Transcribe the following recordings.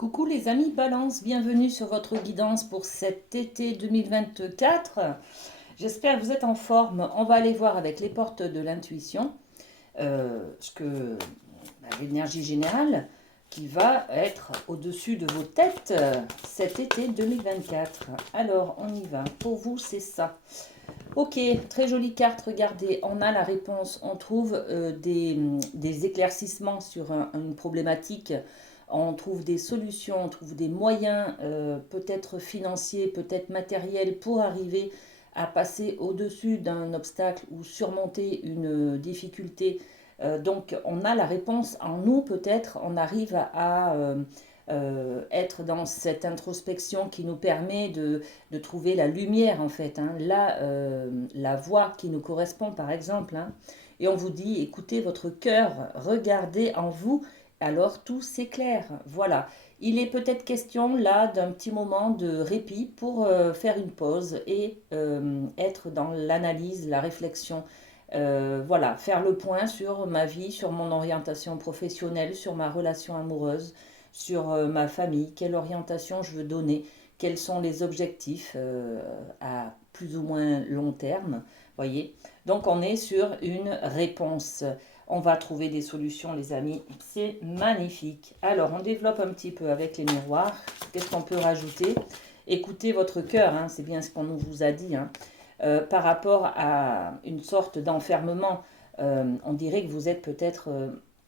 Coucou les amis Balance, bienvenue sur votre guidance pour cet été 2024. J'espère que vous êtes en forme. On va aller voir avec les portes de l'intuition l'énergie générale qui va être au-dessus de vos têtes cet été 2024. Alors, on y va. Pour vous, c'est ça. Ok, très jolie carte, regardez, on a la réponse, on trouve des éclaircissements sur une problématique, on trouve des solutions, on trouve des moyens, peut-être financiers, peut-être matériels, pour arriver à passer au-dessus d'un obstacle ou surmonter une difficulté. Donc on a la réponse en nous, peut-être, on arrive à être dans cette introspection qui nous permet de trouver la lumière en fait, hein, la voie qui nous correspond par exemple. Hein. Et on vous dit, écoutez votre cœur, regardez en vous, alors tout s'éclaire. Voilà. Il est peut-être question là d'un petit moment de répit pour faire une pause et être dans l'analyse, la réflexion. Voilà, faire le point sur ma vie, sur mon orientation professionnelle, sur ma relation amoureuse, sur ma famille, quelle orientation je veux donner, quels sont les objectifs à plus ou moins long terme, voyez. Donc on est sur une réponse. On va trouver des solutions, les amis. C'est magnifique. Alors, on développe un petit peu avec les miroirs. Qu'est-ce qu'on peut rajouter? Écoutez votre cœur, hein, c'est bien ce qu'on vous a dit. Hein. Par rapport à une sorte d'enfermement, on dirait que vous êtes peut-être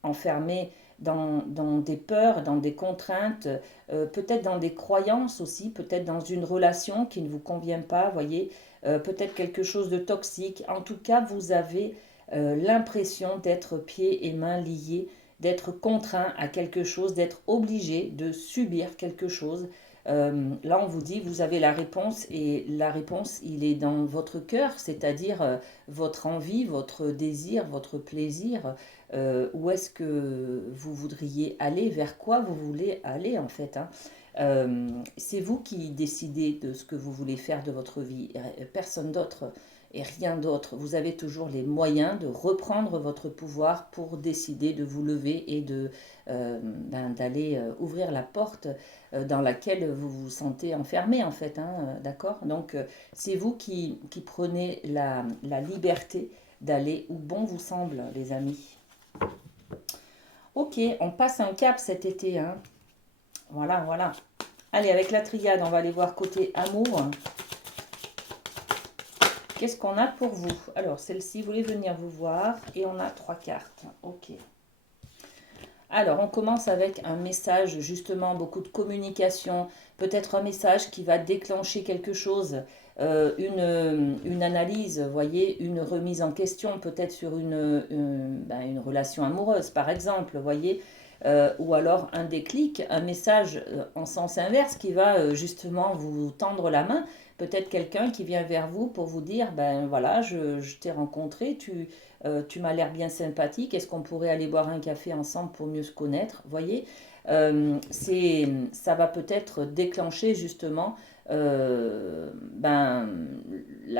enfermé dans des peurs, dans des contraintes, peut-être dans des croyances aussi, peut-être dans une relation qui ne vous convient pas, voyez, peut-être quelque chose de toxique. En tout cas, vous avez l'impression d'être pieds et mains liés, d'être contraint à quelque chose, d'être obligé de subir quelque chose. Là, on vous dit, vous avez la réponse et la réponse, il est dans votre cœur, c'est-à-dire votre envie, votre désir, votre plaisir. Où est-ce que vous voudriez aller, vers quoi vous voulez aller en fait. Hein. C'est vous qui décidez de ce que vous voulez faire de votre vie, personne d'autre et rien d'autre. Vous avez toujours les moyens de reprendre votre pouvoir pour décider de vous lever et d'aller ouvrir la porte dans laquelle vous vous sentez enfermé en fait. Hein, d'accord. Donc c'est vous qui prenez la liberté d'aller où bon vous semble, les amis. Ok, on passe un cap cet été. Hein. Voilà, voilà. Allez, avec la triade, on va aller voir côté amour. Qu'est-ce qu'on a pour vous? Alors, celle-ci voulait venir vous voir et on a 3 cartes. Ok. Alors, on commence avec un message, justement, beaucoup de communication. Peut-être un message qui va déclencher quelque chose, une analyse, vous voyez, une remise en question, peut-être sur une relation amoureuse, par exemple, vous voyez, ou alors un déclic, un message en sens inverse qui va justement vous tendre la main. Peut-être quelqu'un qui vient vers vous pour vous dire, ben voilà, je t'ai rencontré, tu m'as l'air bien sympathique, est-ce qu'on pourrait aller boire un café ensemble pour mieux se connaître, voyez. Ça va peut-être déclencher justement la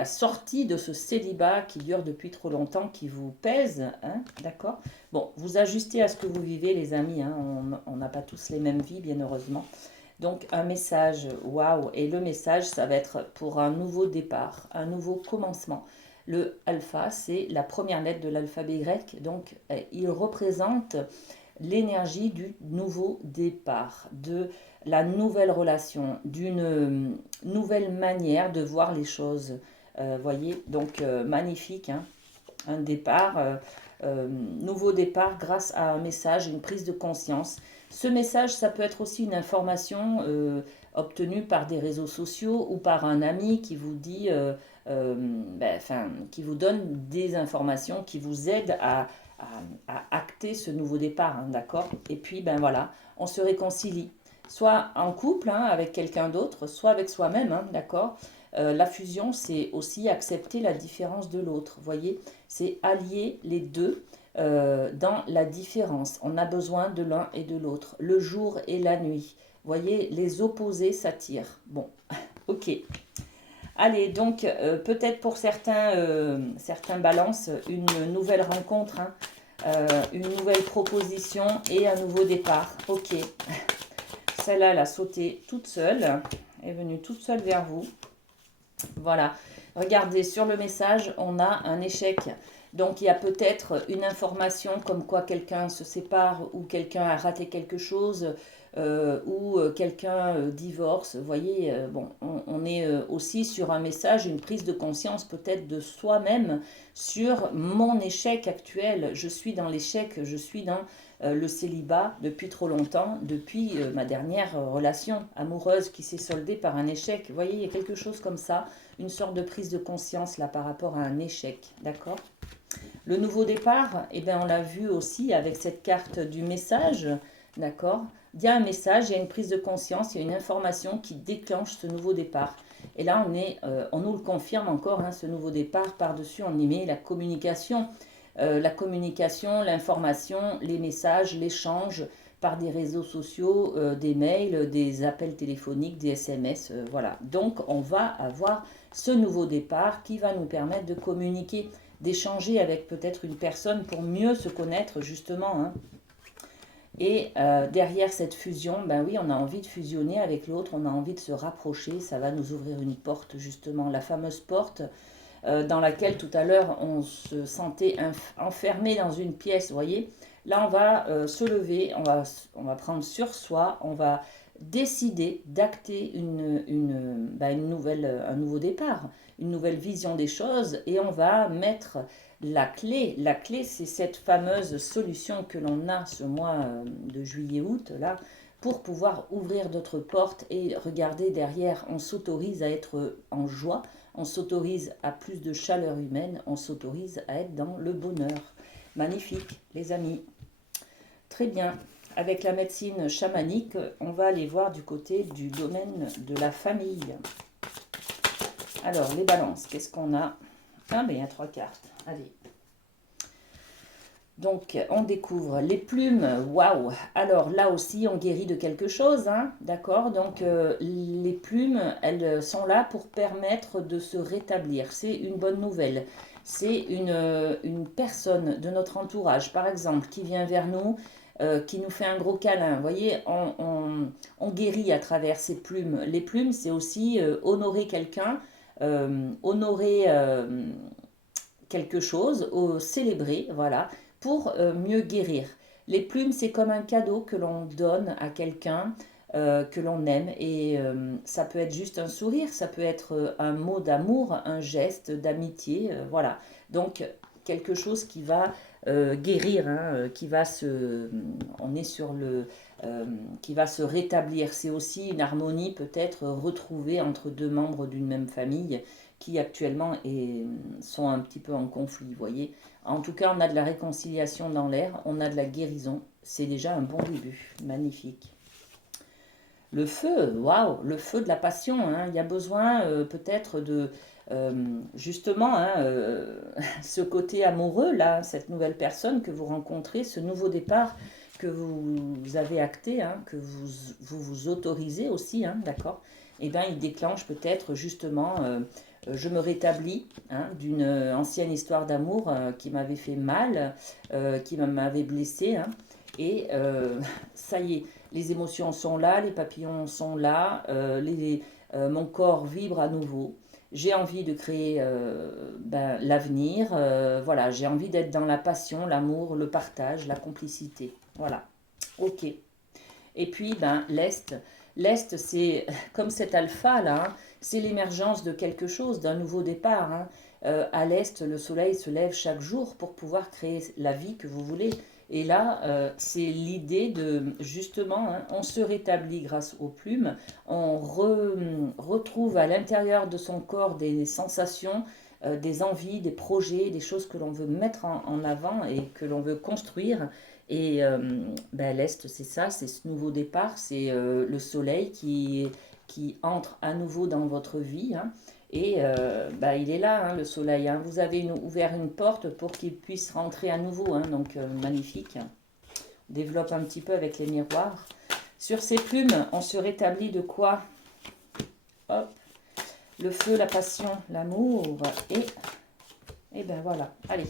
sortie de ce célibat qui dure depuis trop longtemps, qui vous pèse, hein, d'accord. Bon, vous ajustez à ce que vous vivez, les amis, hein, on n'a pas tous les mêmes vies, bien heureusement. Donc un message, waouh, et le message, ça va être pour un nouveau départ, un nouveau commencement. Le alpha, c'est la première lettre de l'alphabet grec, donc il représente l'énergie du nouveau départ, de la nouvelle relation, d'une nouvelle manière de voir les choses. Voyez, donc magnifique, hein, un départ, nouveau départ grâce à un message, une prise de conscience. Ce message, ça peut être aussi une information obtenue par des réseaux sociaux ou par un ami qui vous dit, qui vous donne des informations, qui vous aident à acter ce nouveau départ, hein, d'accord. Et puis, ben voilà, on se réconcilie, soit en couple hein, avec quelqu'un d'autre, soit avec soi-même, hein, d'accord. La fusion, c'est aussi accepter la différence de l'autre, voyez, c'est allier les deux dans la différence. On a besoin de l'un et de l'autre, le jour et la nuit. Voyez, les opposés s'attirent. Bon, ok. Allez, donc peut-être pour certains balances, une nouvelle rencontre, hein, une nouvelle proposition et un nouveau départ. Ok. Celle-là, elle a sauté toute seule. Elle est venue toute seule vers vous. Voilà. Regardez, sur le message, on a un échec. Donc, il y a peut-être une information comme quoi quelqu'un se sépare ou quelqu'un a raté quelque chose ou quelqu'un divorce. Vous voyez, bon, on est aussi sur un message, une prise de conscience peut-être de soi-même sur mon échec actuel. Je suis dans l'échec, je suis dans le célibat depuis trop longtemps, depuis ma dernière relation amoureuse qui s'est soldée par un échec. Vous voyez, il y a quelque chose comme ça, une sorte de prise de conscience là par rapport à un échec, d'accord? Le nouveau départ, eh bien, on l'a vu aussi avec cette carte du message, d'accord? Il y a un message, il y a une prise de conscience, il y a une information qui déclenche ce nouveau départ. Et là, on nous le confirme encore, hein, ce nouveau départ. Par-dessus, on y met la communication, l'information, les messages, l'échange par des réseaux sociaux, des mails, des appels téléphoniques, des SMS, voilà. Donc, on va avoir ce nouveau départ qui va nous permettre de communiquer, d'échanger avec peut-être une personne pour mieux se connaître justement. Hein. Et derrière cette fusion, ben oui, on a envie de fusionner avec l'autre, on a envie de se rapprocher, ça va nous ouvrir une porte justement, la fameuse porte dans laquelle tout à l'heure on se sentait enfermé dans une pièce, vous voyez. Là, on va se lever, on va prendre sur soi, on va décider d'acter un nouveau départ, une nouvelle vision des choses et on va mettre la clé. La clé, c'est cette fameuse solution que l'on a ce mois de juillet-août, là, pour pouvoir ouvrir d'autres portes et regarder derrière, on s'autorise à être en joie, on s'autorise à plus de chaleur humaine, on s'autorise à être dans le bonheur. Magnifique, les amis. Très bien. Avec la médecine chamanique, on va aller voir du côté du domaine de la famille. Alors, les balances, qu'est-ce qu'on a? Ah, mais il y a 3 cartes. Allez. Donc, on découvre les plumes. Waouh! Alors, là aussi, on guérit de quelque chose, hein, d'accord? Donc, les plumes, elles sont là pour permettre de se rétablir. C'est une bonne nouvelle. C'est une personne de notre entourage, par exemple, qui vient vers nous, qui nous fait un gros câlin. Vous voyez, on guérit à travers ces plumes. Les plumes, c'est aussi honorer quelqu'un, honorer quelque chose, célébrer, voilà, pour mieux guérir. Les plumes, c'est comme un cadeau que l'on donne à quelqu'un que l'on aime et ça peut être juste un sourire, ça peut être un mot d'amour, un geste d'amitié, voilà. Donc quelque chose qui va guérir, hein, qui va on est sur qui va se rétablir. C'est aussi une harmonie peut-être retrouvée entre deux membres d'une même famille qui actuellement sont un petit peu en conflit, vous voyez. En tout cas, on a de la réconciliation dans l'air, on a de la guérison. C'est déjà un bon début. Magnifique. Le feu, waouh, le feu de la passion. Hein. Il y a besoin peut-être de, justement, hein, ce côté amoureux, là, cette nouvelle personne que vous rencontrez, ce nouveau départ que vous avez acté, hein, que vous autorisez aussi, hein, d'accord. Eh bien, il déclenche peut-être justement... je me rétablis hein, d'une ancienne histoire d'amour qui m'avait fait mal, qui m'avait blessée. Hein, et ça y est, les émotions sont là, les papillons sont là, mon corps vibre à nouveau. J'ai envie de créer l'avenir. Voilà, j'ai envie d'être dans la passion, l'amour, le partage, la complicité. Voilà, ok. Et puis, l'Est. L'Est, c'est comme cet alpha là, hein, c'est l'émergence de quelque chose, d'un nouveau départ. Hein. À l'Est, le soleil se lève chaque jour pour pouvoir créer la vie que vous voulez. Et là, c'est l'idée de, justement, hein, on se rétablit grâce aux plumes, on retrouve à l'intérieur de son corps des sensations, des envies, des projets, des choses que l'on veut mettre en avant et que l'on veut construire. Et l'Est, c'est ça, c'est ce nouveau départ, c'est le soleil qui entre à nouveau dans votre vie. Hein, et il est là, hein, le soleil. Hein. Vous avez ouvert une porte pour qu'il puisse rentrer à nouveau. Hein, donc, magnifique. On développe un petit peu avec les miroirs. Sur ces plumes, on se rétablit de quoi? Hop. Le feu, la passion, l'amour et ben voilà, allez.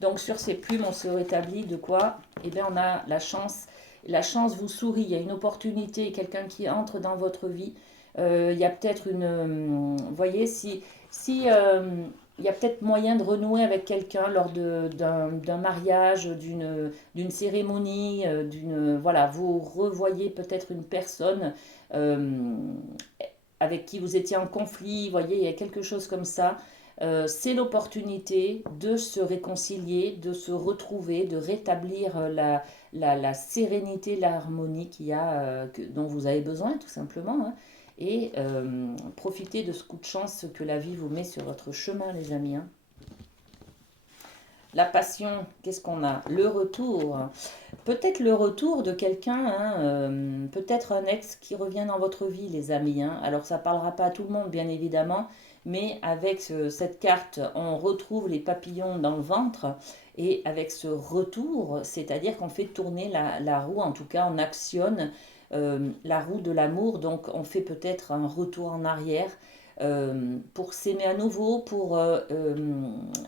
Donc sur ces plumes, on se rétablit de quoi? Eh bien, on a la chance la chance vous sourit, il y a une opportunité, quelqu'un qui entre dans votre vie. Il y a peut-être vous voyez, si il y a peut-être moyen de renouer avec quelqu'un lors d'un mariage, d'une cérémonie, voilà, vous revoyez peut-être une personne euh, avec qui vous étiez en conflit, vous voyez, il y a quelque chose comme ça. C'est l'opportunité de se réconcilier, de se retrouver, de rétablir la sérénité, l'harmonie dont vous avez besoin, tout simplement, hein. Et profitez de ce coup de chance que la vie vous met sur votre chemin, les amis, hein. La passion, qu'est-ce qu'on a? Le retour. Peut-être le retour de quelqu'un, hein, peut-être un ex qui revient dans votre vie, les amis, hein. Alors ça ne parlera pas à tout le monde, bien évidemment, mais avec cette carte, on retrouve les papillons dans le ventre. Et avec ce retour, c'est-à-dire qu'on fait tourner la roue, en tout cas on actionne la roue de l'amour, donc on fait peut-être un retour en arrière pour s'aimer à nouveau, pour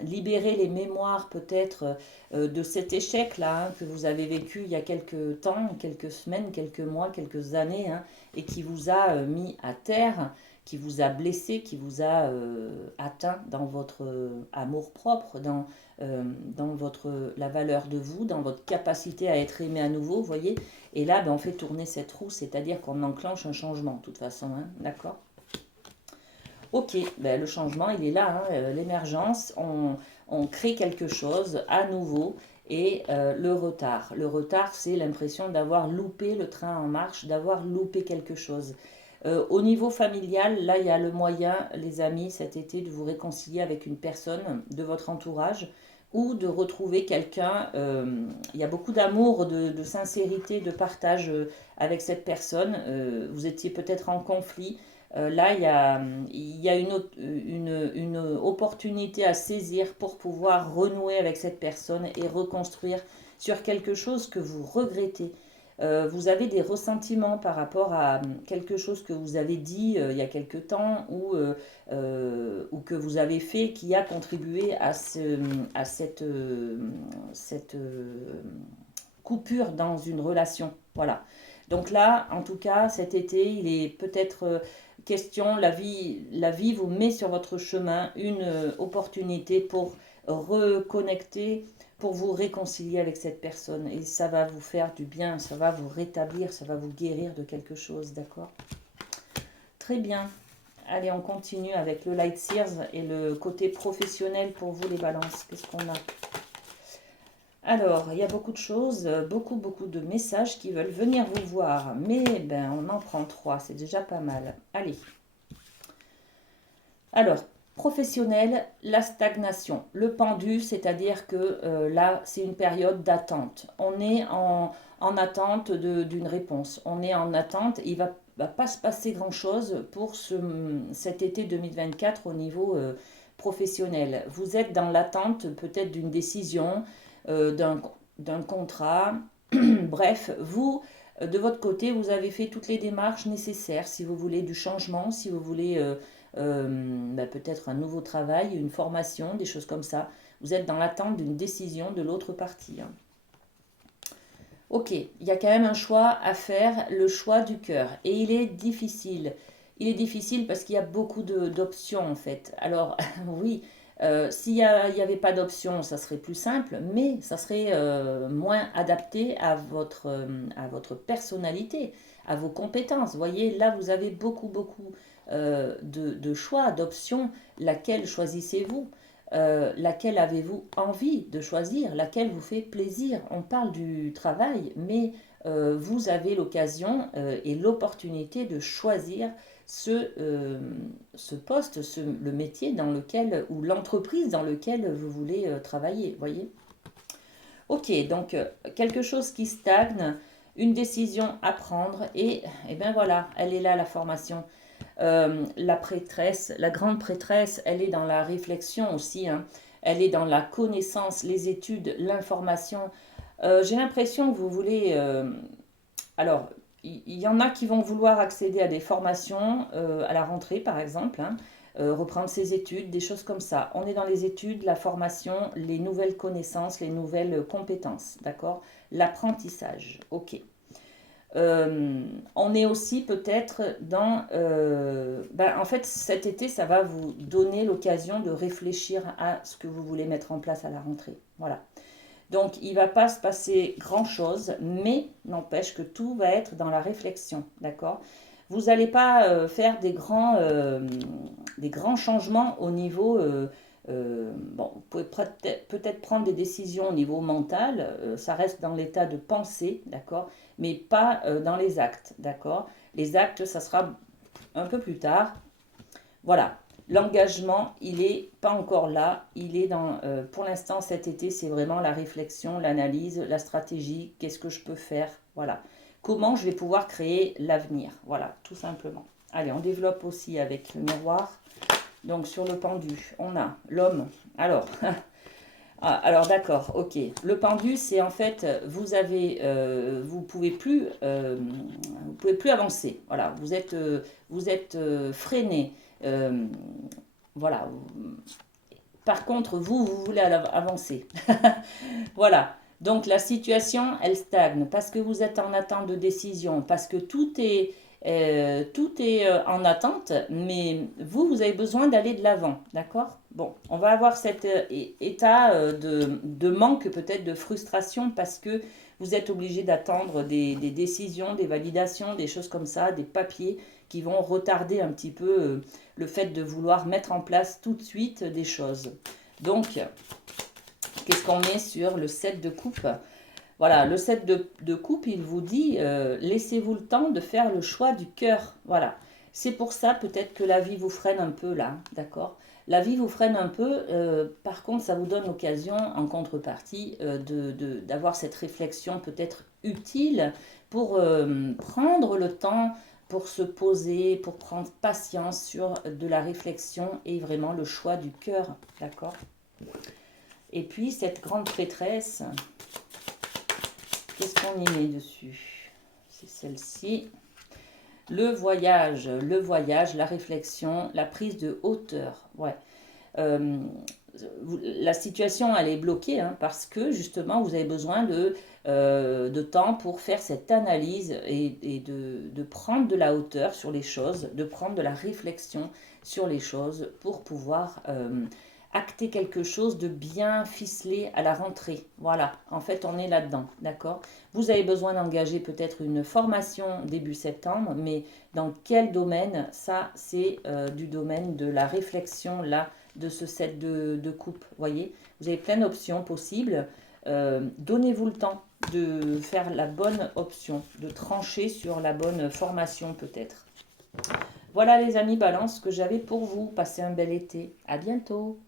libérer les mémoires peut-être de cet échec-là, hein, que vous avez vécu il y a quelques temps, quelques semaines, quelques mois, quelques années, hein, et qui vous a mis à terre, qui vous a blessé, qui vous a atteint dans votre amour-propre, dans la valeur de vous, dans votre capacité à être aimé à nouveau, vous voyez. Et là, ben, on fait tourner cette roue, c'est-à-dire qu'on enclenche un changement, de toute façon, hein, d'accord? Ok, ben, le changement, il est là, hein, l'émergence, on crée quelque chose à nouveau et le retard. Le retard, c'est l'impression d'avoir loupé le train en marche, d'avoir loupé quelque chose. Au niveau familial, là, il y a le moyen, les amis, cet été, de vous réconcilier avec une personne de votre entourage ou de retrouver quelqu'un. Il y a beaucoup d'amour, de sincérité, de partage avec cette personne. Vous étiez peut-être en conflit. Là, il y a une opportunité à saisir pour pouvoir renouer avec cette personne et reconstruire sur quelque chose que vous regrettez. Vous avez des ressentiments par rapport à quelque chose que vous avez dit il y a quelque temps ou que vous avez fait qui a contribué à cette coupure dans une relation. Voilà. Donc là, en tout cas, cet été, il est peut-être question, la vie vous met sur votre chemin une opportunité pour reconnecter, pour vous réconcilier avec cette personne. Et ça va vous faire du bien, ça va vous rétablir, ça va vous guérir de quelque chose, d'accord? Très bien. Allez, on continue avec le Light Sears et le côté professionnel pour vous, les balances. Qu'est-ce qu'on a? Alors, il y a beaucoup de choses, beaucoup de messages qui veulent venir vous voir. Mais ben, on en prend 3, c'est déjà pas mal. Allez. Alors, professionnel, la stagnation, le pendu, c'est-à-dire que là, c'est une période d'attente. On est en attente d'une réponse. On est en attente. Il va pas se passer grand-chose pour cet été 2024 au niveau professionnel. Vous êtes dans l'attente peut-être d'une décision, d'un contrat. Bref, vous, de votre côté, vous avez fait toutes les démarches nécessaires si vous voulez du changement, si vous voulez peut-être un nouveau travail, une formation, des choses comme ça. Vous êtes dans l'attente d'une décision de l'autre partie, hein. Ok, il y a quand même un choix à faire, le choix du cœur. Et il est difficile. Il est difficile parce qu'il y a beaucoup d'options en fait. Alors oui, s'il n'y avait pas d'options, ça serait plus simple, mais ça serait moins adapté à votre personnalité, à vos compétences. Vous voyez, là, vous avez beaucoup de choix, d'options. Laquelle choisissez-vous? Laquelle avez-vous envie de choisir? Laquelle vous fait plaisir? On parle du travail, mais vous avez l'occasion et l'opportunité de choisir ce poste, le métier dans lequel, ou l'entreprise dans lequel vous voulez travailler, voyez? Ok, donc quelque chose qui stagne, une décision à prendre, et ben voilà, elle est là la formation. La prêtresse, la grande prêtresse, elle est dans la réflexion aussi, hein. Elle est dans la connaissance, les études, l'information. J'ai l'impression que vous voulez... alors, il y en a qui vont vouloir accéder à des formations à la rentrée, par exemple, hein, reprendre ses études, des choses comme ça. On est dans les études, la formation, les nouvelles connaissances, les nouvelles compétences, d'accord? L'apprentissage, ok. On est aussi peut-être dans... en fait, cet été, ça va vous donner l'occasion de réfléchir à ce que vous voulez mettre en place à la rentrée. Voilà. Donc, il ne va pas se passer grand-chose, mais n'empêche que tout va être dans la réflexion, d'accord? Vous n'allez pas faire des grands changements au niveau... bon, vous pouvez peut-être prendre des décisions au niveau mental, ça reste dans l'état de pensée, d'accord? Mais pas dans les actes, d'accord? Les actes, ça sera un peu plus tard. Voilà, l'engagement, il n'est pas encore là. Il est dans, pour l'instant, cet été, c'est vraiment la réflexion, l'analyse, la stratégie. Qu'est-ce que je peux faire? Voilà. Comment je vais pouvoir créer l'avenir? Voilà, tout simplement. Allez, on développe aussi avec le miroir. Donc, sur le pendu, on a l'homme. Alors, alors d'accord, ok. Le pendu, c'est en fait, vous pouvez plus avancer. Voilà, vous êtes freiné. Euh, voilà. Par contre, vous voulez avancer. Voilà. Donc la situation, elle stagne parce que vous êtes en attente de décision, parce que tout est en attente, mais vous avez besoin d'aller de l'avant, d'accord? Bon, on va avoir cet état de manque, peut-être de frustration, parce que vous êtes obligé d'attendre des décisions, des validations, des choses comme ça, des papiers qui vont retarder un petit peu le fait de vouloir mettre en place tout de suite des choses. Donc, qu'est-ce qu'on met sur le 7 de coupe? Voilà, le 7 de coupe, il vous dit, laissez-vous le temps de faire le choix du cœur. Voilà. C'est pour ça peut-être que la vie vous freine un peu là, d'accord? La vie vous freine un peu, par contre, ça vous donne l'occasion, en contrepartie, d'avoir cette réflexion peut-être utile pour prendre le temps, pour se poser, pour prendre patience sur de la réflexion et vraiment le choix du cœur, d'accord? Et puis, cette grande prêtresse, qu'est-ce qu'on y met dessus? C'est celle-ci. Le voyage, la réflexion, la prise de hauteur. Ouais. La situation, elle est bloquée parce que justement, vous avez besoin de temps pour faire cette analyse et de prendre de la hauteur sur les choses, de prendre de la réflexion sur les choses pour pouvoir acter quelque chose de bien ficelé à la rentrée. Voilà, en fait, on est là-dedans, d'accord? Vous avez besoin d'engager peut-être une formation début septembre, mais dans quel domaine? Ça, c'est du domaine de la réflexion, là, de ce set de coupe, voyez? Vous avez plein d'options possibles. Donnez-vous le temps de faire la bonne option, de trancher sur la bonne formation peut-être. Voilà les amis Balance, ce que j'avais pour vous. Passez un bel été. À bientôt.